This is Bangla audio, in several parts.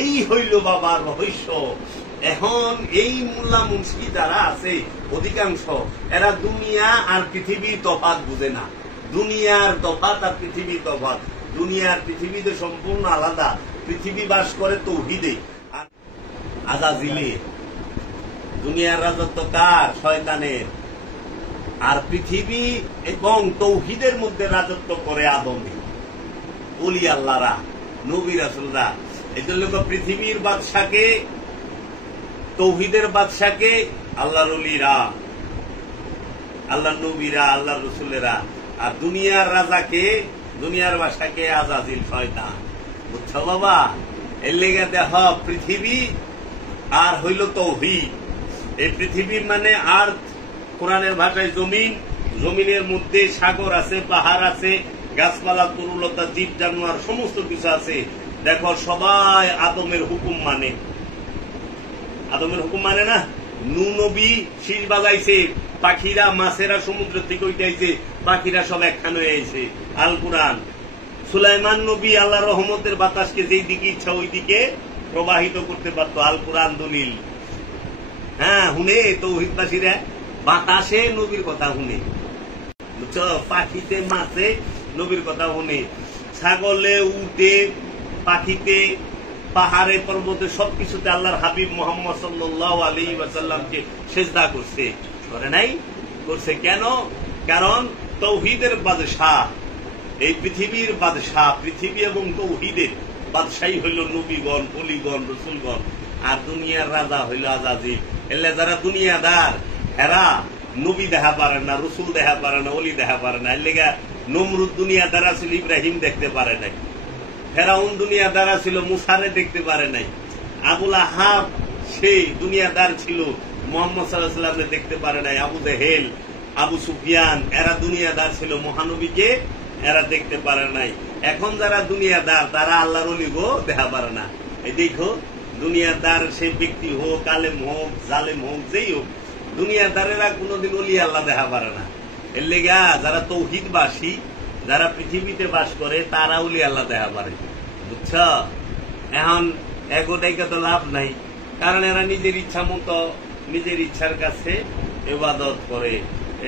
এই হইল বাবার রহস্য। এখন এই মোল্লা মুন্সি যারা আছে অধিকাংশ, এরা দুনিয়া আর পৃথিবীর তফাৎ বুঝে না। দুনিয়ার তফাৎ আর পৃথিবীর তফাৎ। দুনিয়ার পৃথিবীতে সম্পূর্ণ আলাদা। পৃথিবী বাস করে তৌহিদে আর আজাজিলে। দুনিয়ার রাজত্ব কার? শয়তানের। আর পৃথিবী এবং তৌহিদের মধ্যে রাজত্ব করে আদমে, ওলি আল্লাহরা, নবী রাসূলরা। এই জন্য পৃথিবীর বাদশাকে, তৌহিদের বাদশাকে আল্লাহর ওলিরা, আল্লাহর নবীরা, আল্লাহর রসুলেরা। আর দুনিয়ার রাজাকে, দুনিয়ার বাদশাকে আজাজিল, শয়তান। বুঝছো বাবা? এর লেগে দেখ, পৃথিবী আর হইল তৌহিদ। এই পৃথিবী মানে আর্থ, কোরআনের ভাষায় জমিন। জমিনের মধ্যে সাগর আছে, পাহাড় আছে, গাছপালা, তরুলতা, জীব জানোয়ার সমস্ত কিছু আছে। দেখো সবাই আদমের হুকুম মানে। আদমের হুকুম মানে না? নূহ নবী শীষ বাজাইছে, পাখিরা, মাছেরা সমুদ্র থেকে উঠাইছে, পাখিরা সব একখানে হয়েছে। আল কোরআন। সুলাইমান নবী আল্লাহ রহমতের বাতাসকে যেই দিকে ইচ্ছা ওই দিকে প্রবাহিত করতে পারত। আল কোরআন দলিল। হ্যাঁ, হুনে তৌহিদবাসীরা বাতাসে নবীর কথা শুনে, বুঝছো? পাখিতে, মাছে নবীর কথা শুনে, ছাগলে, উটে, পাখিতে, পাহাড়ে, পর্বতে, সবকিছুতে আল্লাহর হাবিব মোহাম্মদ সাল্লাল্লাহু আলাইহি ওয়াসাল্লামকে সিজদা করছে। করে নাই? করছে। কেন? কারণ তৌহিদের বাদশাহ, এই পৃথিবীর বাদশাহ, পৃথিবী এবং তৌহিদের বাদশাহী হইল নবীগণ, ওলিগণ, রসুলগণ। আর দুনিয়ার রাজা হইল আজাজিল। এলে যারা দুনিয়াদার, এরা নবী দেখা পারে না, রসুল দেখা পারে না, ওলি দেখা পারে না। এর লেগা নমরুদ দুনিয়াদার ছিল, ইব্রাহিম দেখতে পারে নাই। ফেরাউন দুনিয়াদার ছিল, মুসারে দেখতে পারে নাই। আবুল আহাব সেই দুনিয়াদার ছিল, মুহাম্মদ সাল্লাল্লাহু আলাইহি ওয়াসাল্লামকে দেখতে পারে নাই। আবু জেহেল, আবু সুফিয়ান, এরা দুনিয়াদার ছিল, মহানবীকে এরা দেখতে পারে নাই। এখন যারা দুনিয়াদার, তারা আল্লাহর ওলিগো দেখা পারে না। এই দেখো, দুনিয়াদার সে ব্যক্তি হোক, আলেম হোক, জালেম হোক, যেই হোক, দুনিয়াদারেরা কোনদিন ওলি আল্লাহ দেখা পারে না। এর লেগা যারা তৌহিদবাসী, যারা পৃথিবীতে বাস করে, তারা ওলি আল্লাহ দেখা পারে। বুঝছ? এখন এগোটাইকে তো লাভ নাই, কারণ এরা নিজের ইচ্ছা মতো, নিজের ইচ্ছার কাছে ইবাদত করে।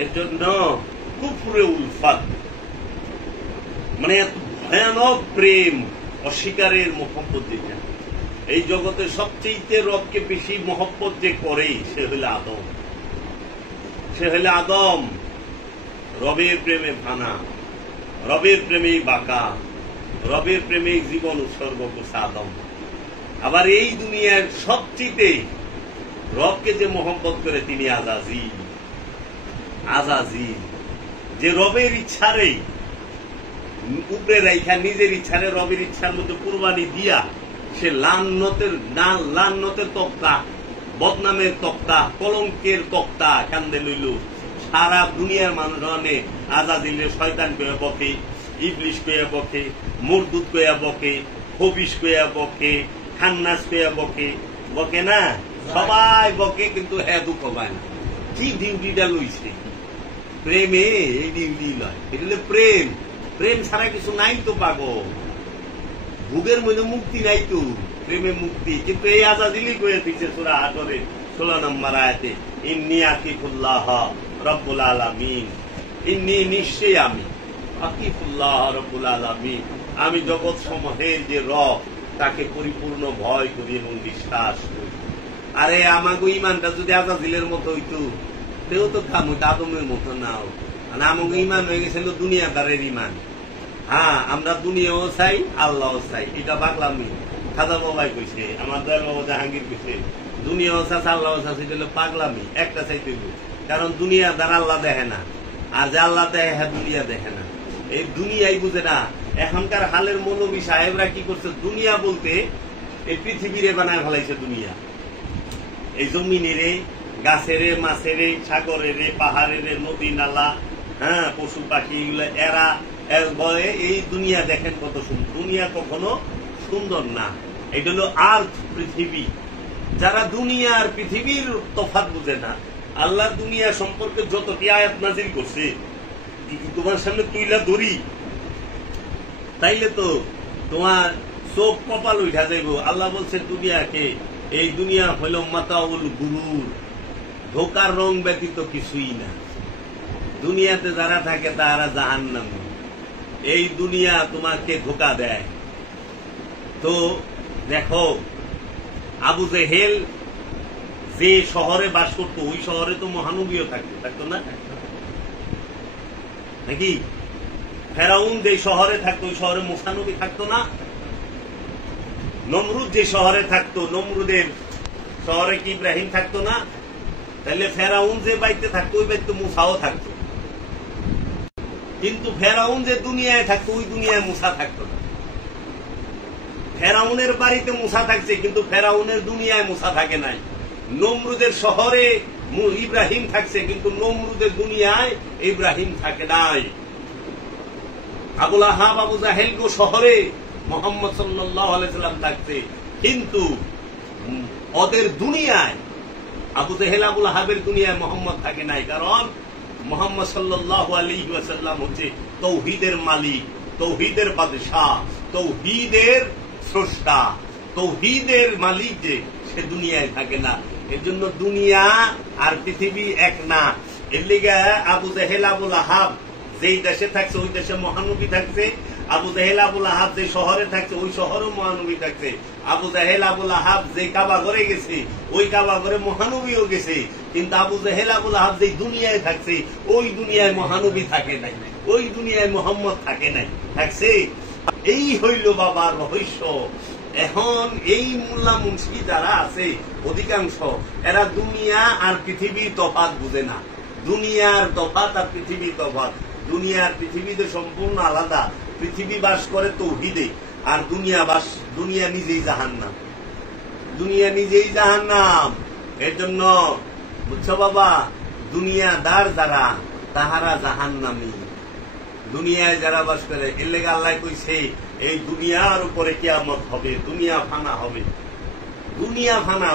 এর জন্য কুফরে উলফাত, মানে ভয়ানক প্রেম, অস্বীকারের মহব্বত। যেটা এই জগতে সবচেয়ে রবকে বেশি মহব্বত যে করে, সে হইল আদম। সে হইল আদম। রবের প্রেমে ভানা, রবের প্রেমেই বাঁকা, রবের প্রেমেই জীবন উৎসর্গ করছে আদম। আবার এই দুনিয়ার সবচেয়ে রবকে যে মহব্বত করে, তিনি আজাজিল। আজাজিল, যে রবের ইচ্ছারে উপরে রাইখা, নিজের ইচ্ছারে রবের ইচ্ছার মধ্যে কুরবানি দিয়া, সে লান্নতের তক্তা, বদনামের তক্তা, কলঙ্কের তক্তা কান্দে লইল। সারা দুনিয়ার মানুষ আজাদিলের শয়তান কইয়া বকে, ইবলিশ কইয়া বকে, মুরদুদ কইয়া বকে, হবিস কইয়া বকে, খান্নাস কইয়া বকে। বকে না? সবাই বকে, কিন্তু হ্যাঁ দুঃখ পায় না। কি ডিউটিটা লইছে? প্রেমে এই ডিউটি লয়। এটা হলো প্রেম। প্রেম ছাড়া কিছু নাই তো পাগল। ভোগের মধ্যে মুক্তি নাই তো, প্রেমে মুক্তি। কিন্তু এই আজাদিলই কয়ে দিচ্ছে সূরা হাশরে 16 নম্বর আয়াতে, ইন্নী আকিফুল্লাহ রব্বুল আলামিন। ইন্নী, নিশ্চয়ই আমি, আকিফুল্লাহ রব্বুল আলামিন, আমি জগৎ সমূহের যে রব, তাকে পরিপূর্ণ ভয় করি এবং বিশ্বাস করি। আরে আমাকে ইমানটা যদি আজাদিলের মতো হইতো, তেও তো খাম হইতো আদমের মতো নাও। আমাকে ইমান হয়ে গেছিল দুনিয়াদারের ইমান। হ্যাঁ, আমরা দুনিয়াও চাই, আল্লাহও চাই। এটা পাগলামি। খাজা বাবাই কইছে, আমার দয়াল বাবা জাহাঙ্গীর কইছে, দুনিয়াও চাচ্ছে, আল্লাহও চাচ্ছে। এটা হলো পাগলামি। একটা চাইতে, কারণ দুনিয়াদার আল্লাহ দেখে না, আর যে আল্লাহ দেখে, হ্যাঁ দুনিয়া দেখে না। এই দুনিয়াই বুঝে না। এখনকার হালের মৌলবী সাহেবরা কি করছে? দুনিয়া বলতে এই পৃথিবীরে বানায় ফেলাইছে দুনিয়া। এই জমিনেরে, গাছেরে, মাছেরে, সাগরেরে, পাহাড়েরে, নদী নালা, হ্যাঁ, পশু পাখি, এগুলো এরা বলে এই দুনিয়া দেখেন কত সুন্দর। দুনিয়া কখনো সুন্দর না। এটা হলো আর্থ, পৃথিবী। যারা দুনিয়া আর পৃথিবীর তফাৎ বুঝে না, আল্লাহ দুনিয়া সম্পর্কে যতটি আয়াত নাজিল করছে, তোমার সামনে তুইলা ধরি, তাইলে তো তোমার চোখ কপাল উঠা যাইব। আল্লাহ বলছে দুনিয়াকে, এই দুনিয়া হইল মাতাউল গুরুর, ধোকার রং ব্যতীত কিছুই না। দুনিয়াতে যারা থাকে তারা জাহান্নামী। এই দুনিয়া তোমাকে ধোকা দেয়। তো দেখো, আবু জেহেল যে শহরে বাস করতো ওই শহরে তো মহানবীও থাকতো না নাকি? ফেরাউন যে শহরে থাকতো ওই শহরে মুসা নবী থাকতো না? নমরুদ যে শহরে থাকতো, নমরুদের শহরে কি ইব্রাহিম থাকতো না? তাহলে ফেরাউন যে বাড়িতে থাকতো ওই বাড়িতে মুসাও থাকতো। কিন্তু ফেরাউন যে দুনিয়ায় থাকতো ওই দুনিয়ায় মুসা থাকতো না। ফেরাউনের বাড়িতে মুসা থাকছে কিন্তু ফেরাউনের দুনিয়ায় মুসা থাকে নাই। নমরুদের শহরে ইব্রাহিম থাকছে কিন্তু নমরুদের দুনিয়ায় ইব্রাহিম থাকে নাই। আবুল আহাব আবু জাহেল গো শহরে মোহাম্মদ সাল্লাল্লাহু আলাইহি সাল্লাম থাকছে কিন্তু ওদের দুনিয়ায় আবু জাহেল আবুল আহাবের দুনিয়ায় মোহাম্মদ থাকে নাই। কারণ মোহাম্মদ সাল্লাল্লাহু আলাইহি ওয়াসাল্লাম হচ্ছে তৌহিদের মালিক, তৌহিদের বাদশাহ, তৌহিদের স্রষ্টা, তৌহিদের মালিক, যে সে দুনিয়ায় থাকে না। এর জন্য দুনিয়া আর পৃথিবী এক না। এর লিগে আবু জাহেল আবুল আহাব যেই দেশে থাকছে ওই দেশে মহানবী থাকছে। আবু জাহেল আবুল আহাব যে শহরে থাকছে ওই শহরেও মহানবী থাকছে। আবু জাহেল আবুল আহাব যে কাবা ঘরে গেছে ওই কাবা ঘরে মহানবীও গেছে। কিন্তু আবু জাহেল আবুল আহাব যে দুনিয়ায় থাকছে ওই দুনিয়ায় মহানবী থাকে নাই, ওই দুনিয়ায় মোহাম্মদ থাকে নাই, থাকছে। এই হইল বাবার রহস্য। এখন এই মোল্লা মুন্সি যারা আছে অধিকাংশ এরা দুনিয়া আর পৃথিবীর তফাৎ বুঝে না। দুনিয়ার তফাৎ আর পৃথিবীর তফাৎ। দুনিয়ার পৃথিবীতে সম্পূর্ণ আলাদা। পৃথিবী বাস করে তৌহিদে আর দুনিয়া নিজেই জাহান্নাম। দুনিয়া নিজেই জাহান্নাম। এর জন্য বুঝছো বাবা, দুনিয়াদার যারা তাহারা জাহান্নামী। দুনিয়ায় যারা বাস করে এর লেগে আল্লাহ কইছে এই দুনিয়ার উপরে কিয়ামত হবে, দুনিয়া ফানা হবে, দুনিয়া ফানা